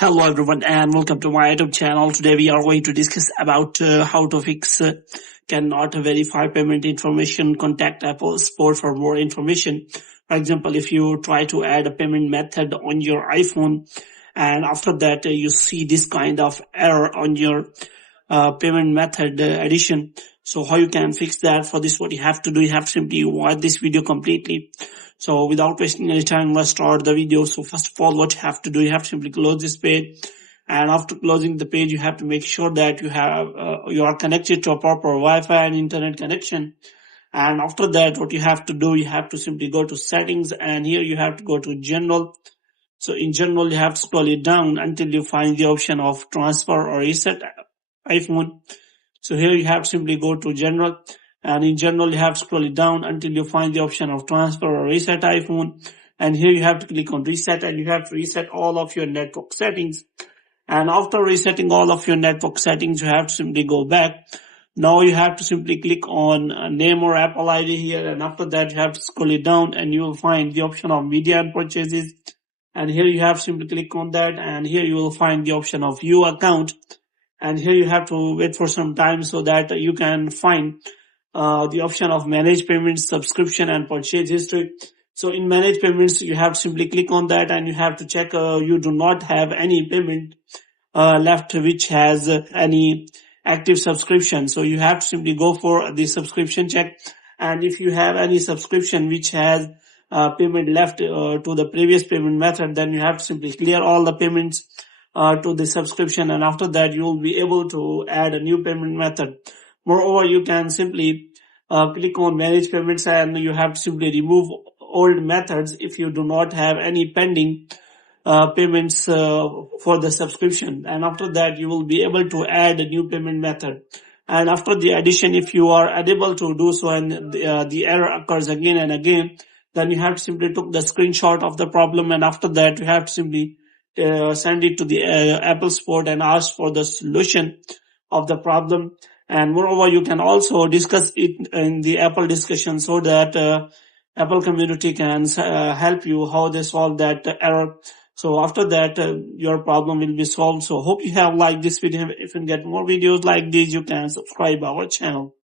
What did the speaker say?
Hello everyone and welcome to my YouTube channel. Today we are going to discuss about how to fix cannot verify payment information. Contact Apple support for more information. For example, if you try to add a payment method on your iPhone and after that you see this kind of error on your payment method addition. So how you can fix that? For this, what you have to do, you have to simply watch this video completely. So without wasting any time, let's start the video. So first of all, what you have to do, you have to simply close this page. And after closing the page, you have to make sure that you are connected to a proper Wi-Fi and internet connection. And after that, what you have to do, you have to simply go to settings, and here you have to go to general. So in general, you have to scroll it down until you find the option of transfer or reset iPhone. So here you have to simply go to general, and in general you have to scroll it down until you find the option of transfer or reset iPhone. And here you have to click on reset, and you have to reset all of your network settings. And after resetting all of your network settings, you have to simply go back. Now you have to simply click on name or Apple ID here, and after that you have to scroll it down and you will find the option of media and purchases. And here you have to simply click on that, and here you will find the option of view account. And here you have to wait for some time so that you can find the option of manage payments, subscription and purchase history. So in manage payments, you have to simply click on that, and you have to check you do not have any payment left which has any active subscription. So you have to simply go for the subscription check. And if you have any subscription which has payment left to the previous payment method, then you have to simply clear all the payments to the subscription, and after that you will be able to add a new payment method. Moreover, you can simply click on manage payments, and you have to simply remove old methods if you do not have any pending payments for the subscription. And after that you will be able to add a new payment method. And after the addition, if you are unable to do so and the error occurs again and again, then you have to simply take the screenshot of the problem, and after that you have to simply send it to the Apple support and ask for the solution of the problem. And moreover, you can also discuss it in the Apple discussion so that Apple community can help you how they solve that error. So after that, your problem will be solved. So hope you have liked this video. If you get more videos like this, you can subscribe our channel.